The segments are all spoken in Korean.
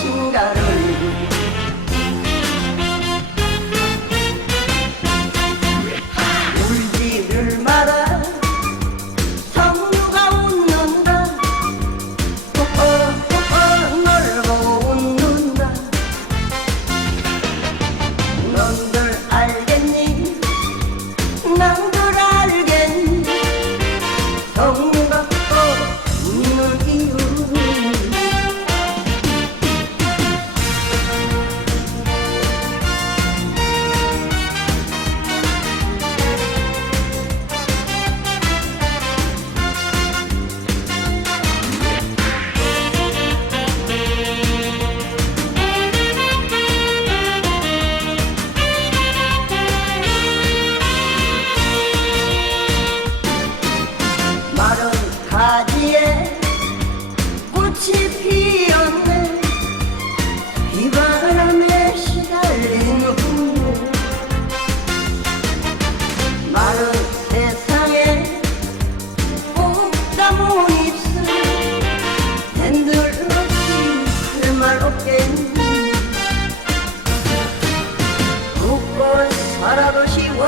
무엇인가를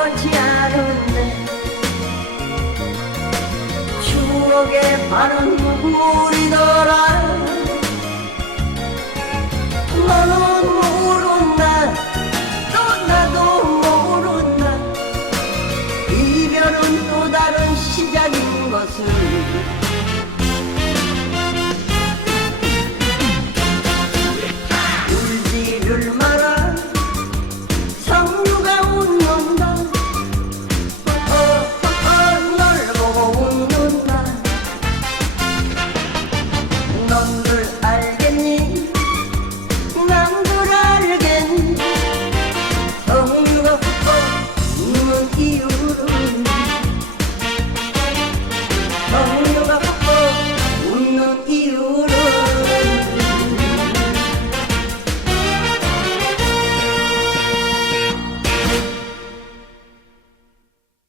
오지 않은데 추억에 많은 우리도